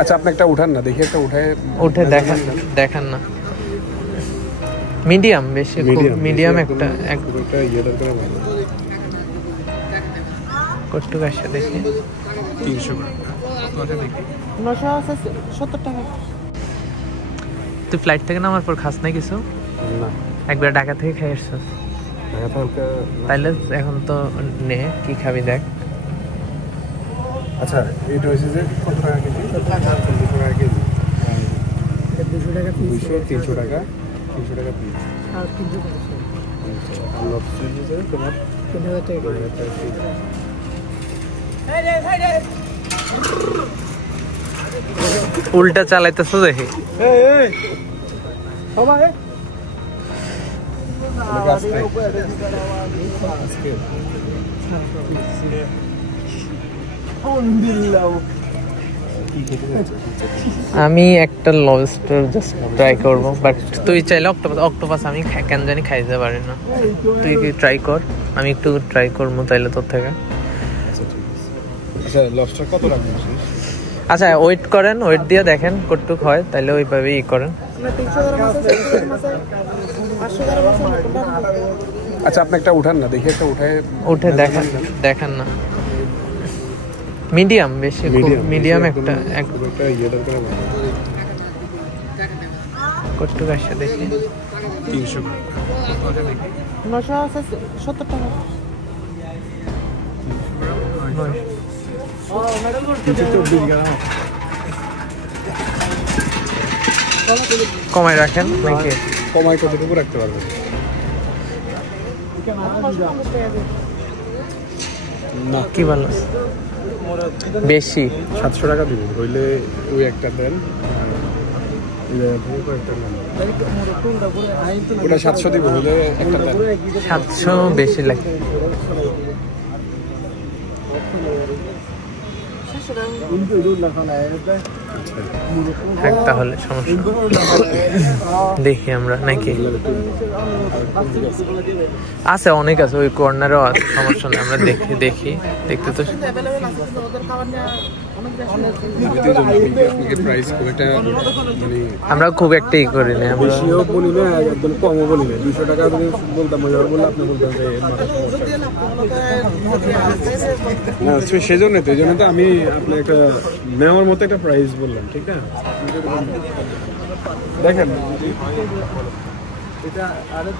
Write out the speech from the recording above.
আচ্ছা আপনি একটা উঠান না, দেখি একটা উঠে দেখান না। মিডিয়াম, বেশি মিডিয়াম একটা ইয়ে দরকার ভালো। কট্টু আসছে দেখি 300 টাকা দেখি 970 টাকা। তুই ফ্লাইট থেকে নামার পর খাস না কিছু? না, একবার ঢাকা থেকে খাই আসছিস? তাইলে এখন তো নে, কি খাবি দেখ। আচ্ছা এটা হয়েছে যে কত টাকা কেজি? 200 টাকা কেজি। 200 টাকা পিস। 300 টাকা 300 টাকা পিস। আর 300 টাকা। আর লবস্টার যে তোমার 3000 টাকা। উল্টা চালাইতেছো দেখি। সবাই আমি একটা লবস্টার জাস্ট ট্রাই করবো, বাট তুই চাইলে অক্টোপাস আমি কেন জানি খাইতে পারি না। তুই কি ট্রাই কর, আমি একটু ট্রাই করবো তাইলে তোর থেকে। আচ্ছা লবস্টার কত রাখবেন? আচ্ছা ওয়েট করেন, ওয়েট দিয়ে দেখেন কতটুক হয়, তাইলে ওইভাবে ই করেন। আচ্ছা আপনি একটা উঠান না, দেখি একটা উঠে দেখান না। মিডিয়াম, বেশি মিডিয়াম একটা ইয়ে দরকার ভালো। কট্টু আসছে দেখি 300 দেখি 970 টাকা। কমাই রাখেন নাকি? কমাই কতটুকু রাখতে পারবেন? না কি ভালো বেশি 700 টাকা দিব, হইলে ওই একটা দেন। ওটা 700 দিব, হইলে একটা দেন। 700 বেশি লাগে। থাক তাহলে, সমস্যা দেখি আমরা নাকি আছে, অনেক আছে ওই কর্নারও আছে, সমস্যা নেই, আমরা দেখি দেখতে তো। আমরা খুব একটা ই করি না, বেশিও বলি না একদম কমও বলি না। 200 টাকা যদি বলতাম বললে আপনি বলতেন না, সেজন্য তো আমি আপনার একটা নেওয়ার মতো একটা প্রাইস বললাম, ঠিক না? দেখেন এটা আরো